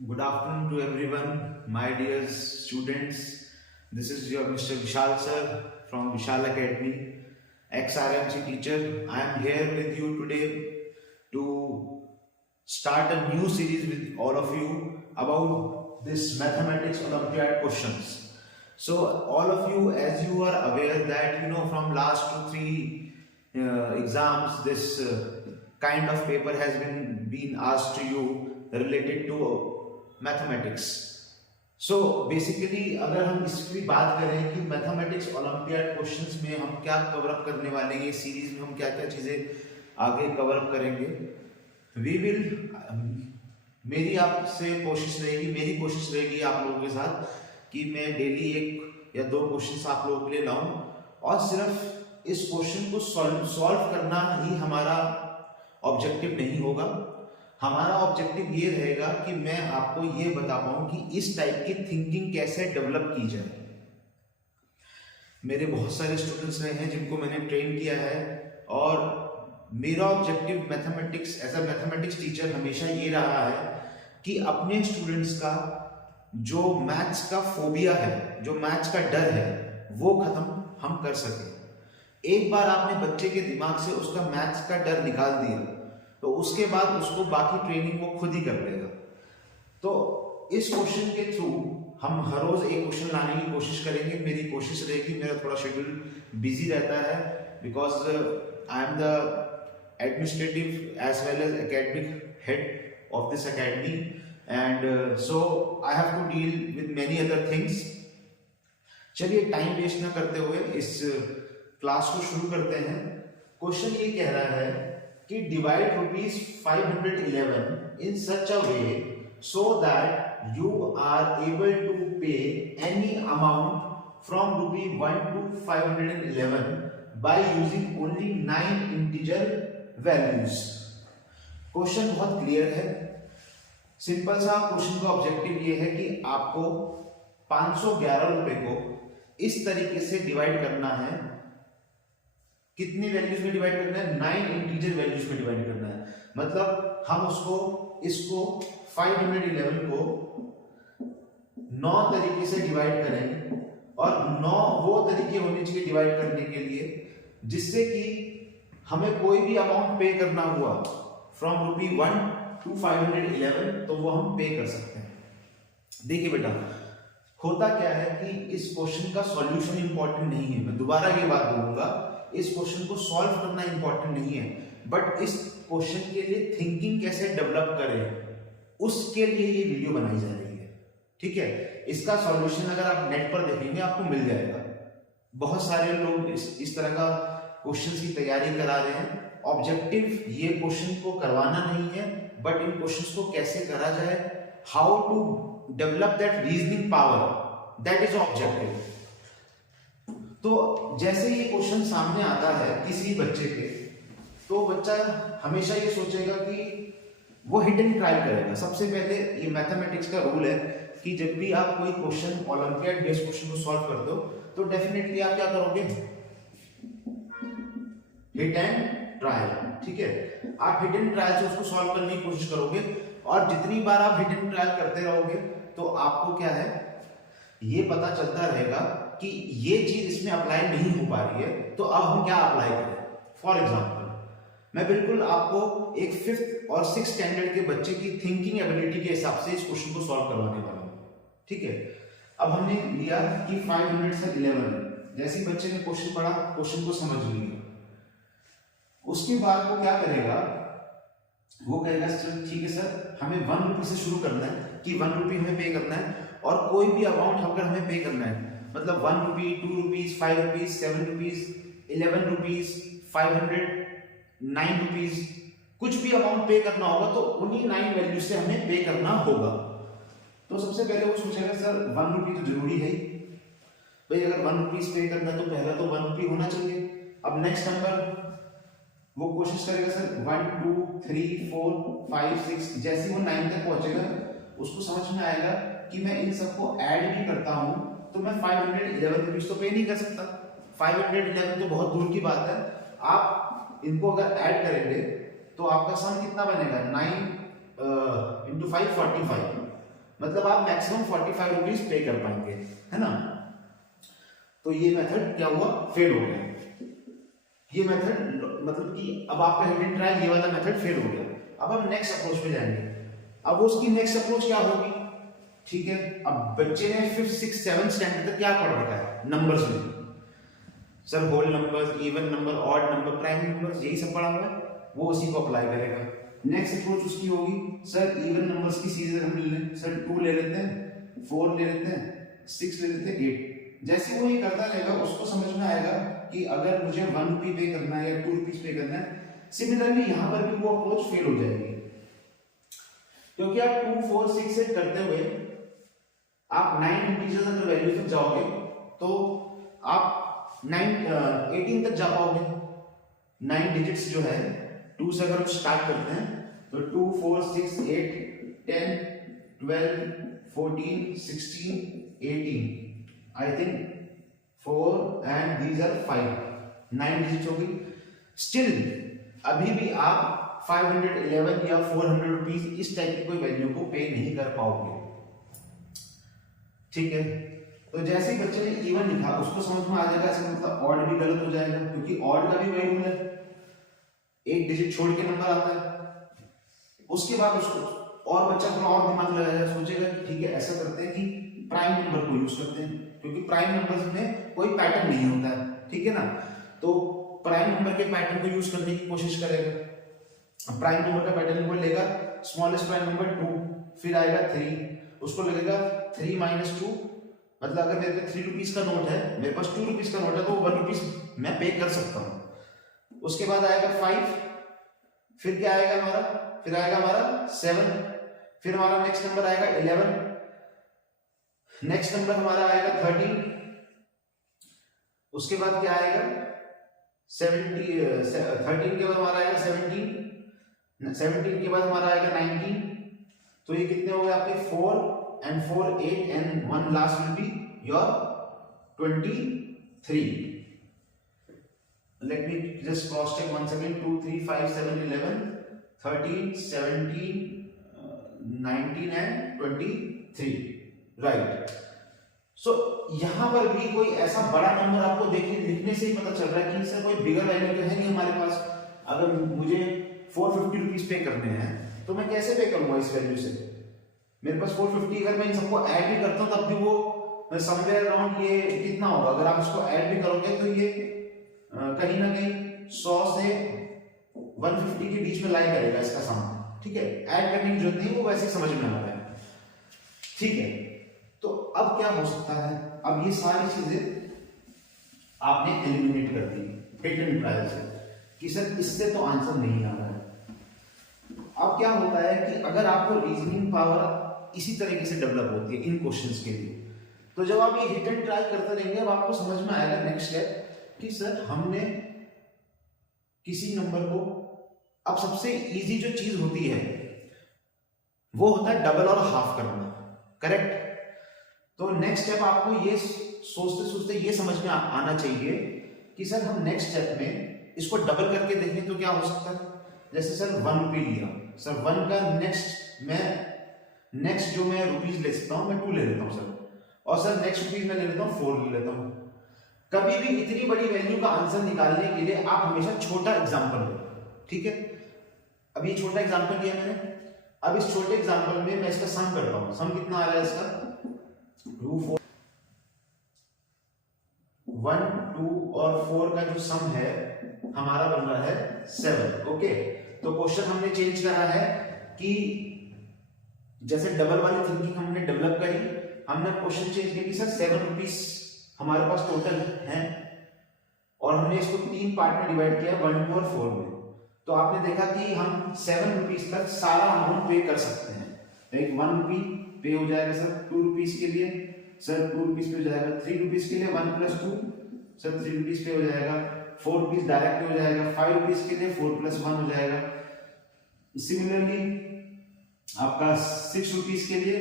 Good afternoon to everyone, my dear students. This is your Mr. Vishal sir from Vishal Academy, ex-RMC teacher. I am here with you today to start a new series with all of you about this mathematics Olympiad questions. So all of you, as you are aware that from last 2-3 exams, this kind of paper has been asked to you related to mathematics. So basically अगर हम इसकी बात करें कि mathematics olympiad questions में हम क्या cover up करने वाले हैं, सीरीज में हम क्या क्या चीजें आगे कवर अप करेंगे, वी विल मेरी कोशिश रहेगी आप लोगों के साथ कि मैं डेली 1 या 2 क्वेश्चंस आप लोगों के लिए लाऊं और सिर्फ इस क्वेश्चन को सॉल्व करना ही हमारा ऑब्जेक्टिव नहीं होगा. हमारा ऑब्जेक्टिव ये रहेगा कि मैं आपको ये बता पाऊं कि इस टाइप की थिंकिंग कैसे डेवलप की जाए. मेरे बहुत सारे स्टूडेंट्स रहे हैं जिनको मैंने ट्रेन किया है और मेरा objective mathematics as a mathematics teacher हमेशा ये रहा है कि अपने स्टूडेंट्स का जो मैथ्स का फोबिया है, जो मैथ्स का डर है, वो खत्म हम कर सके. एक बार आपने बच्चे के दिमाग से उसका मैथ्स का डर निकाल दिया तो उसके बाद उसको बाकी ट्रेनिंग वो खुद ही कर लेगा. तो इस क्वेश्चन के थ्रू हम हर रोज एक क्वेश्चन लाने की कोशिश करेंगे. मेरी कोशिश रहेगी, मेरा थोड़ा शेड्यूल बिजी रहता है because I am the administrative as well as academic head of this academy and so I have to deal with many other things. चलिए टाइम वेस्ट ना करते हुए इस क्लास को शुरू करते हैं. क्वेश्चन ये कह रहा है कि divide ₹511 in such a way so that you are able to pay any amount from ₹1 to 511 by using only 9 integer values. Question बहुत क्लियर है. सिंपल सा क्वेश्चन का ऑब्जेक्टिव ये है कि आपको 511 रुपए को इस तरीके से डिवाइड करना है. कितनी वैल्यूज में डिवाइड करना है? 9 इंटीजर वैल्यूज में डिवाइड करना है. मतलब हम इसको 511 को 9 तरीके से डिवाइड करेंगे और 9 वो तरीके होने चाहिए डिवाइड करने के लिए जिससे कि हमें कोई भी अमाउंट पे करना हुआ फ्रॉम ₹1 to 511 तो वो हम पे कर सकते हैं. देखिए बेटा, होता क्या है कि इस क्वेश्चन का सॉल्यूशन इंपॉर्टेंट नहीं है. मैं दोबारा ये बात बोलूंगा, इस क्वेश्चन को सॉल्व करना इंपॉर्टेंट नहीं है, बट इस क्वेश्चन के लिए थिंकिंग कैसे डेवलप करें उसके लिए ये वीडियो बनाई जा रही है. ठीक है, इसका सॉल्यूशन अगर आप नेट पर देखेंगे आपको मिल जाएगा. बहुत सारे लोग इस तरह का क्वेश्चंस की तैयारी करा रहे हैं. ऑब्जेक्टिव ये क्वेश्चन को करवाना नहीं है, बट इन क्वेश्चंस को कैसे करा जाए, how to develop that reasoning power, that is objective. तो जैसे ये क्वेश्चन सामने आता है किसी बच्चे के, तो बच्चा हमेशा ये सोचेगा कि वो हिट एंड ट्राई करेगा. सबसे पहले ये मैथमेटिक्स का रूल है कि जब भी आप कोई क्वेश्चन ओलंपियाड बेस्ड क्वेश्चन को सॉल्व करते हो तो डेफिनेटली आप क्या करोगे? Hit and trial. ठीक है, आप हिट एंड ट्रायल से उसको सॉल्व करने की कोशिश करोगे और जितनी बार आप हिट एंड ट्रायल करते रहोगे तो आपको क्या है, ये पता चलता रहेगा कि ये चीज इसमें अप्लाई नहीं हो पा रही है, तो अब हम क्या अप्लाई करें. फॉर एग्जाम्पल, मैं बिल्कुल आपको एक 5th और 6th स्टैंडर्ड के बच्चे की थिंकिंग एबिलिटी के हिसाब से इस क्वेश्चन को सॉल्व करवाने वाला हूं. ठीक है, अब हमने लिया कि 500 से 11. जैसे बच्चे ने क्वेश्चन पढ़ा, क्वेश्चन को समझ लिया, उसके बाद वो क्या करेगा, वो कहेगा सर ठीक है सर, हमें ₹1 से शुरू करना है कि ₹1 हमें पे करना है और कोई भी अमाउंट अगर हमें पे करना है, मतलब ₹1, ₹2, ₹5, ₹7, ₹11, ₹500, ₹9, कुछ भी अमाउंट पे करना होगा तो उन्हीं 9 वैल्यू से हमें पे करना होगा. तो सबसे पहले वो सोचेगा सर ₹1 तो जरूरी है भाई, अगर ₹1 पे करना तो पहला तो ₹1 होना चाहिए. अब नेक्स्ट नंबर वो कोशिश करेगा सर 1, 2, 3, 4, 5, 6, जैसे वो 9 तक पहुंचेगा उसको समझ में आएगा कि मैं इन सबको ऐड भी करता हूं तो मैं ₹511 तो पे नहीं कर सकता. 511 तो बहुत दूर की बात है. आप इनको अगर ऐड करेंगे तो आपका सम कितना बनेगा? 9 × 5 45. मतलब आप मैक्सिमम 45 रुपीज पे कर पाएंगे, है ना। तो ये मेथड क्या हुआ, फेल हो गया। ये मेथड मतलब कि अब आपका हिडन ट्रायल ये वाला मेथड फेल हो गया। अब हम नेक्स्ट अप्रोच पे जाएंगे। अब उसकी नेक्स्ट अप्रोच क्या होगी, ठीक है। अब बच्चे ने 5th 6th 7th स्टैंडर्ड तक क्या पढ़ रखा है, नंबर्स में। Sir whole numbers, even number, odd number, prime numbers, यही सब पढ़ा हुआ है, वो उसी को अप्लाई करेगा। नेक्स्ट अप्रोच उसकी होगी, सर इवन नंबर्स की सीरीज हम ले लें, सर 2 ले लेते हैं, 4 ले लेते हैं, 6 ले लेते हैं, 8। जैसे वो ये करता रहेगा उसको समझ में आएगा कि अगर मुझे 1 रुपी पे करना है या 2 रुपीज पे करना है। सिमिलरली यहाँ पर भी वो अप्रोच फेल हो जाएगी, क्योंकि आप 2 4 6 8 करते हुए आप 9 इंटीजर्स अगर वैल्यू तक जाओगे तो आप 18 तक जा पाओगे। 9 डिजिट्स जो है 2 से अगर हम स्टार्ट करते हैं तो 2 4 6 8 10 12 14 16 18 I think 4 and these are 5, 9 digits हो गई। स्टिल अभी भी आप 511 या 400 रुपीज इस टाइप की कोई वैल्यू को पे नहीं कर पाओगे, ठीक है। तो जैसे ही बच्चे ने इवन लिखा उसको समझ में आ जाएगा, इसका मतलब ऑड भी गलत हो जाएगा, क्योंकि ऑड का भी वही रूल है, एक डिजिट छोड़ के नंबर आता है। उसके बाद उसको और बच्चा थोड़ा और दिमाग लगाएगा, सोचेगा कि ठीक है ऐसा करते हैं कि प्राइम नंबर को यूज करते हैं, क्योंकि प्राइम नंबर्स में कोई पैटर्न नहीं होता है, ठीक है ना। तो प्राइम नंबर के पैटर्न को यूज करने की कोशिश करेगा। प्राइम नंबर का पैटर्न को लेगा, स्मॉलेस्ट प्राइम नंबर 2, फिर आएगा 3, उसको लगेगा 3 - 2, मतलब अगर मेरे पे 3 रुपीज का नोट है, मेरे पास 2 रुपीज का नोट है, तो 1 रुपीज मैं पे कर सकता हूँ। उसके बाद आएगा 5, फिर क्या आएगा हमारा, फिर आएगा हमारा 7, फिर हमारा नेक्स्ट नंबर आएगा 11, नेक्स्ट नंबर हमारा आएगा 13, उसके बाद क्या आएगा 13 के बाद हमारा आएगा 17 के बाद हमारा आएगा 19। तो ये कितने हो गए आपके 4 and 4 8 and 1 last will be your 23. Let me just cross check once again. 2 3 5 7 11 13 17 19 and 23, right. सो यहां पर भी कोई ऐसा बड़ा नंबर आपको देखिए लिखने से ही पता चल रहा है कि सर कोई बिगर वैल्यू तो है नहीं हमारे पास। अगर मुझे 450 रुपीज पे करने हैं तो मैं कैसे पे करूंगा इस वैल्यू से, मेरे पास 450, अगर मैं इन सबको ऐड भी करता हूं तब भी वो समवेयर अराउंड ये कितना होगा, अगर आप इसको ऐड भी करोगे तो ये कहीं ना कहीं 100 से 150 के बीच में लाई करेगा इसका सम, ठीक है। ऐड करने की जरूरत नहीं, वो वैसे समझ में आ रहा है, ठीक है। तो अब क्या हो सकता है, अब ये सारी चीजें आपने एलिमिनेट कर दी हिडन ट्रायल से कि सर इससे तो आंसर नहीं आ रहा है। अब क्या होता है कि अगर आपको रीजनिंग पावर इसी तरीके से डेवलप होती है इन क्वेश्चंस के लिए, तो जब आप ये हिडन ट्रायल करते रहेंगे अब आपको समझ में आएगा नेक्स्ट स्टेप कि सर हमने किसी नंबर को, अब सबसे इजी जो चीज होती है वो होता है डबल और हाफ करना, करेक्ट। तो नेक्स्ट स्टेप आपको ये सोचते सोचते ये समझ में आना चाहिए कि सर हम नेक्स्ट स्टेप में इसको डबल करके देखें तो क्या हो सकता है। जैसे सर 1 रुपी लिया, सर 1 का नेक्स्ट जो मैं रुपीज ले सकता हूं मैं 2 ले लेता हूं सर, और सर नेक्स्ट रुपीज मैं ले लेता हूं 4 ले लेता हूं। कभी भी इतनी बड़ी वैल्यू का आंसर निकालने के लिए आप हमेशा छोटा एग्जांपल लो, ठीक है। अब ये छोटा एग्जांपल लिया मैंने, अब इस छोटे एग्जांपल में मैं इसका सम करता हूं। सम कितना आ रहा है इसका 2 4 1 2 और 4 का जो सम है हमारा बन रहा है 7, ओके। तो क्वेश्चन हमने चेंज करा है कि जैसे डबल वाली थिंकिंग हमने डेवलप करी, हमने क्वेश्चन चेंज किया कि सर 7 रुपीज हमारे पास टोटल है और हमने इसको 3 पार्ट में डिवाइड किया 1 2 और 4 में। तो आपने देखा कि हम 7 रुपीज तक सारा अमाउंट पे कर सकते हैं। लाइक 1 रुपी पे हो जाएगा सर 2 रुपीज के लिए, सर 2 रुपीज पे हो जाएगा 3 रुपीज के लिए 1 + 2, सर 3 रुपीज पे हो जाएगा 4 रुपीज डायरेक्ट हो जाएगा, 5 रुपीज के लिए 4 + 1 हो जाएगा। सिमिलरली आपका 6 रुपीज के लिए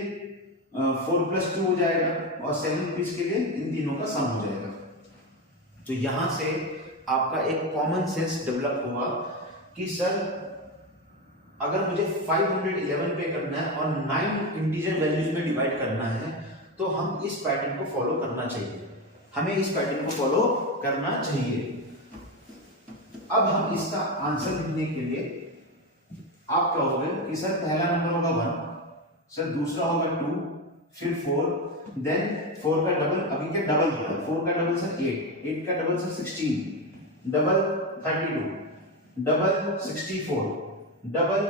4 + 2 हो जाएगा और 7 रुपीज के लिए इन तीनों का सम हो जाएगा। तो यहां से आपका एक कॉमन सेंस डेवलप हुआ कि सर अगर मुझे 511 पे करना है और 9 इंटीजर वैल्यूज में डिवाइड करना है तो हम इस पैटर्न को फॉलो करना चाहिए, हमें इस पैटर्न को फॉलो करना चाहिए। अब हम इसका आंसर लिखने के लिए आप कहोगे कि सर पहला नंबर होगा 1, सर दूसरा होगा 2, फिर 4, देन 4 का डबल, अभी क्या डबल होगा, 4 का डबल सर 8, 8 का double sir 16, double 32, double 64, double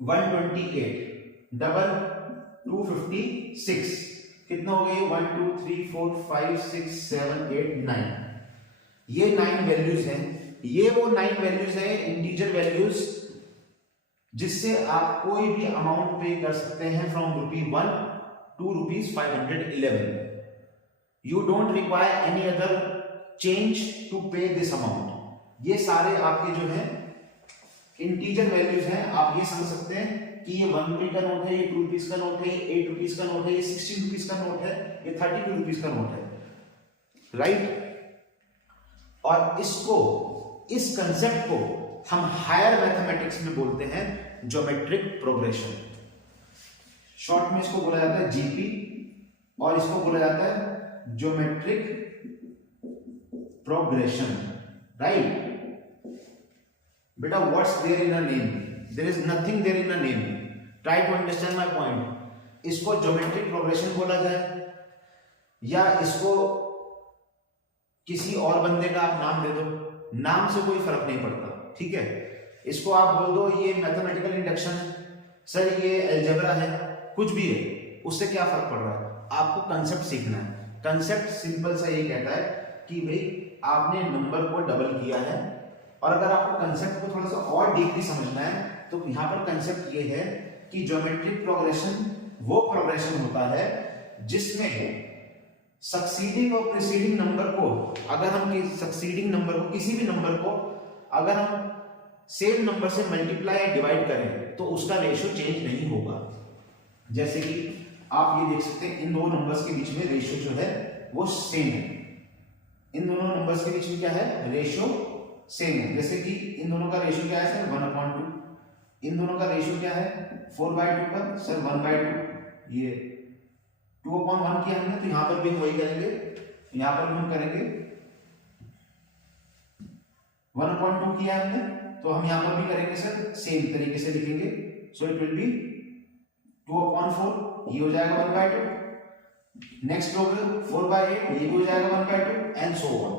128, double 256, कितना हो गया, 1 2 3 4 5 6 7 8 9, ये 9 वैल्यूज हैं। ये वो 9 वैल्यूज है इंटीजर वैल्यूज जिससे आप कोई भी अमाउंट पे कर सकते हैं from ₹1 to ₹511। You don't require any other change to pay this amount. ये सारे आपके जो है इंटीजर वैल्यूज हैं, आप ये समझ सकते हैं कि ये ₹1 का नोट है, ये ₹2 का नोट है, ये ₹8 का नोट है, ये ₹16 का नोट है, ये ₹32 का नोट है, राइट। और इसको, इस कंसेप्ट को हम हायर मैथमेटिक्स में बोलते हैं ज्योमेट्रिक प्रोग्रेशन। शॉर्ट में इसको बोला जाता है जीपी और इसको बोला जाता है ज्योमेट्रिक प्रोग्रेशन, राइट। बेटा what's there in a name, there is nothing there in a name, try to understand my point. इसको ज्योमेट्रिक प्रोग्रेशन बोला जाए या इसको किसी और बंदे का आप नाम दे दो, नाम से कोई फर्क नहीं पड़ता, ठीक है। इसको आप बोल दो ये मैथमेटिकल इंडक्शन है, सर ये अलजेब्रा है, कुछ भी है, उससे क्या फर्क पड़ रहा है। आपको कंसेप्ट सीखना है। कंसेप्ट सिंपल सा ये कहता है कि भाई आपने नंबर को डबल किया है, और अगर आपको कंसेप्ट को थोड़ा सा और डीपली समझना है तो यहाँ पर कंसेप्ट ये है कि ज्योमेट्रिक प्रोग्रेशन वो प्रोग्रेशन होता है जिसमें सक्सीडिंग और प्रीसीडिंग नंबर को, अगर हम सक्सीडिंग नंबर को, किसी भी नंबर को अगर हम सेम नंबर से मल्टीप्लाई या डिवाइड करें तो उसका रेशियो चेंज नहीं होगा। जैसे कि आप ये देख सकते हैं इन दो नंबर्स के बीच में रेशियो जो है वो सेम है। इन दोनों नंबर्स के बीच में क्या है, रेशियो सेम है। जैसे कि इन दोनों का रेशियो क्या है सर 1/2, इन दोनों का रेशियो क्या है 4/2 पर सर 1/2, ये 2/1 किया हमने तो यहां पर भी वही करेंगे, यहां पर भी हम करेंगे 1/2 किया हमने तो हम यहां पर भी करेंगे सर सेम तरीके से लिखेंगे। सो इट विल बी 2/4, ये हो जाएगा 1/2, नेक्स्ट हो गया 4/8, ये भी हो जाएगा 1/2 and so on.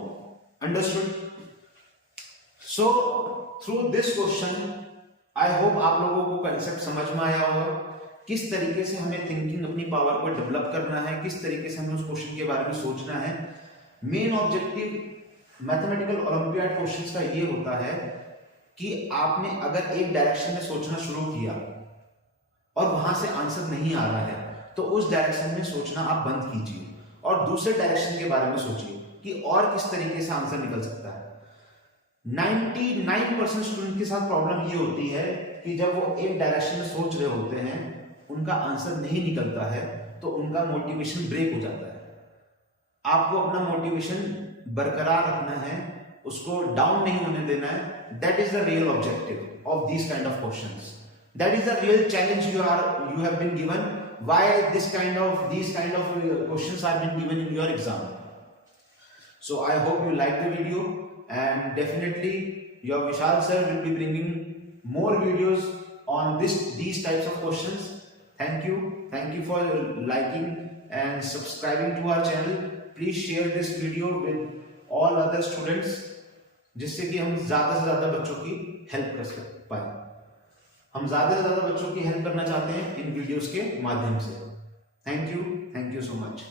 Understood. So through this question I hope आप लोगों को कंसेप्ट समझ में आया होगा, किस तरीके से हमें थिंकिंग अपनी पावर को डेवलप करना है, किस तरीके से हमें उस क्वेश्चन के बारे में सोचना है। Main objective mathematical olympiad questions का ये होता है कि आपने अगर एक डायरेक्शन में सोचना शुरू किया और वहां से आंसर नहीं आ रहा है तो उस डायरेक्शन में सोचना आप बंद कीजिए और दूसरे डायरेक्शन के बारे में सोचिए कि और किस तरीके से आंसर निकल सकता है। 99% स्टूडेंट के साथ प्रॉब्लम ये होती है कि जब वो एक डायरेक्शन में सोच रहे होते हैं उनका आंसर नहीं निकलता है तो उनका मोटिवेशन ब्रेक हो जाता है। आपको अपना मोटिवेशन बरकरार रखना है, उसको डाउन नहीं होने देना है। That is the real objective of this kind of questions, that is the real challenge you have been given, why these kind of questions are been given in your exam. So I hope you like the video, and definitely your Vishal sir will be bringing more videos on these types of questions. Thank you for liking and subscribing to our channel. Please share this video with all other students जिससे कि हम ज्यादा से ज्यादा बच्चों की help कर पाए। हम ज्यादा से ज्यादा बच्चों की हेल्प करना चाहते हैं इन वीडियोस के माध्यम से। Thank you so much.